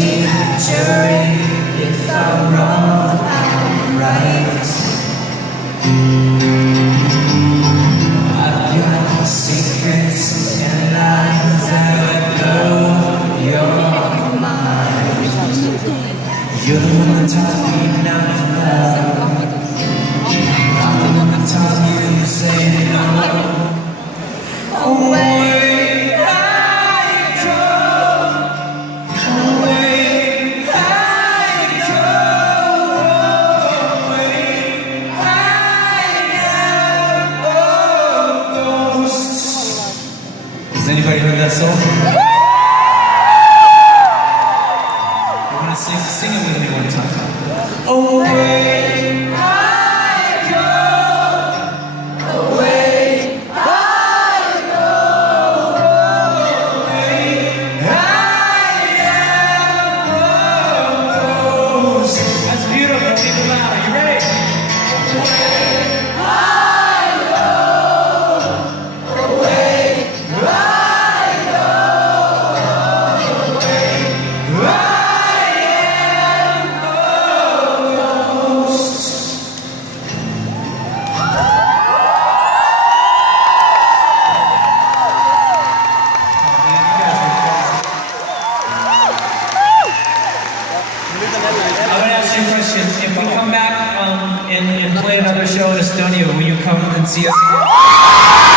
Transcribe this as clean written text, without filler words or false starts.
me the jury. If I'm wrong, I'm right. I've got secrets and lies that would blow your mind. You're the one that taught me not to love. I'm the one that taught you to say no. Away I go, away I go, away I am a ghost. Has anybody heard that song? We're gonna sing it with me one time. Away I go, away I go, away I am a ghost. That's beautiful, people loud. Are you ready? Away I go, away I go, away I am a ghost. I want to ask you a question. If we come back and play another show in Estonia, will you come and see us again?